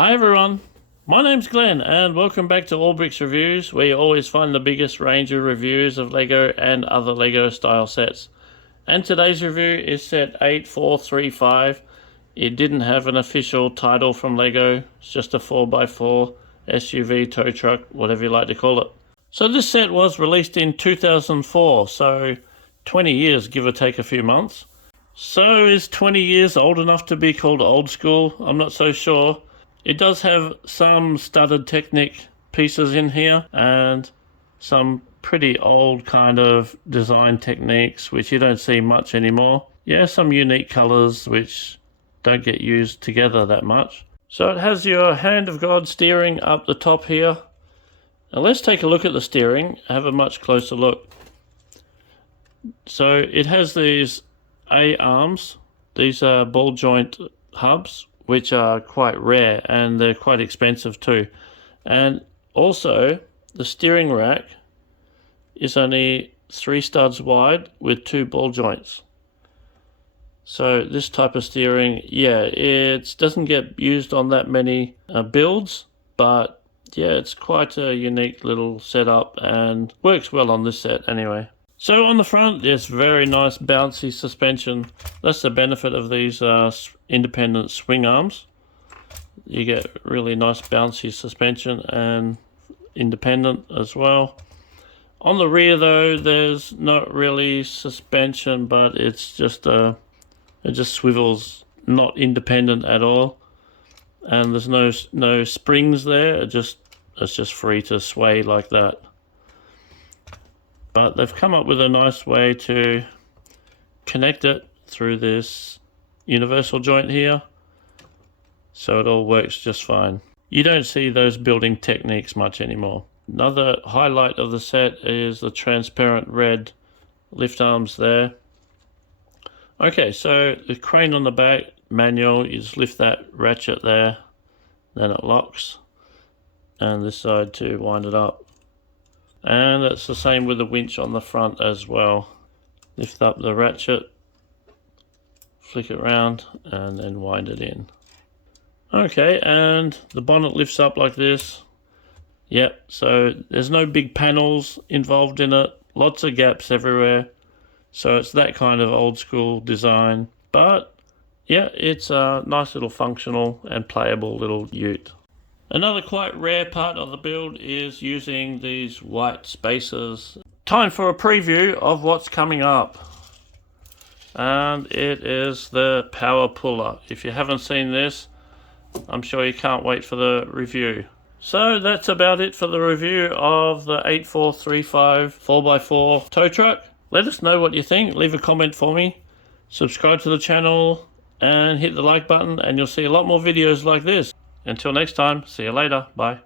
Hi everyone, my name's Glenn and welcome back to All Bricks Reviews, where you always find the biggest range of reviews of LEGO and other LEGO style sets. And today's review is set 8435. It didn't have an official title from LEGO, it's just a 4x4 SUV tow truck, whatever you like to call it. So this set was released in 2004, so 20 years give or take a few months. So is 20 years old enough to be called old school? I'm not so sure. It does have some studded Technic pieces in here and some pretty old kind of design techniques which you don't see much anymore. Yeah, some unique colours which don't get used together that much. So it has your Hand of God steering up the top here. Now let's take a look at the steering, have a much closer look. So it has these A-arms. These are ball joint hubs, which are quite rare and they're quite expensive too. And also the steering rack is only 3 studs wide with 2 ball joints. So this type of steering, yeah, it doesn't get used on that many builds, but yeah, it's quite a unique little setup and works well on this set anyway. So on the front, there's very nice bouncy suspension. That's the benefit of these independent swing arms. You get really nice bouncy suspension and independent as well. On the rear though, there's not really suspension, but it's just it just swivels, not independent at all. And there's no springs there. It's just free to sway like that. But they've come up with a nice way to connect it through this universal joint here, so it all works just fine. You don't see those building techniques much anymore. Another highlight of the set is the transparent red lift arms there. Okay, so the crane on the back, manual, you just lift that ratchet there, then it locks, and this side to wind it up. And it's the same with the winch on the front as well. Lift up the ratchet, flick it around, and then wind it in. Okay, and the bonnet lifts up like this. Yep, so there's no big panels involved in it. Lots of gaps everywhere. So it's that kind of old school design. But yeah, it's a nice little functional and playable little ute. Another quite rare part of the build is using these white spacers. Time for a preview of what's coming up. And it is the power puller. If you haven't seen this, I'm sure you can't wait for the review. So that's about it for the review of the 8435 4x4 tow truck. Let us know what you think. Leave a comment for me. Subscribe to the channel and hit the like button and you'll see a lot more videos like this. Until next time, see you later. Bye.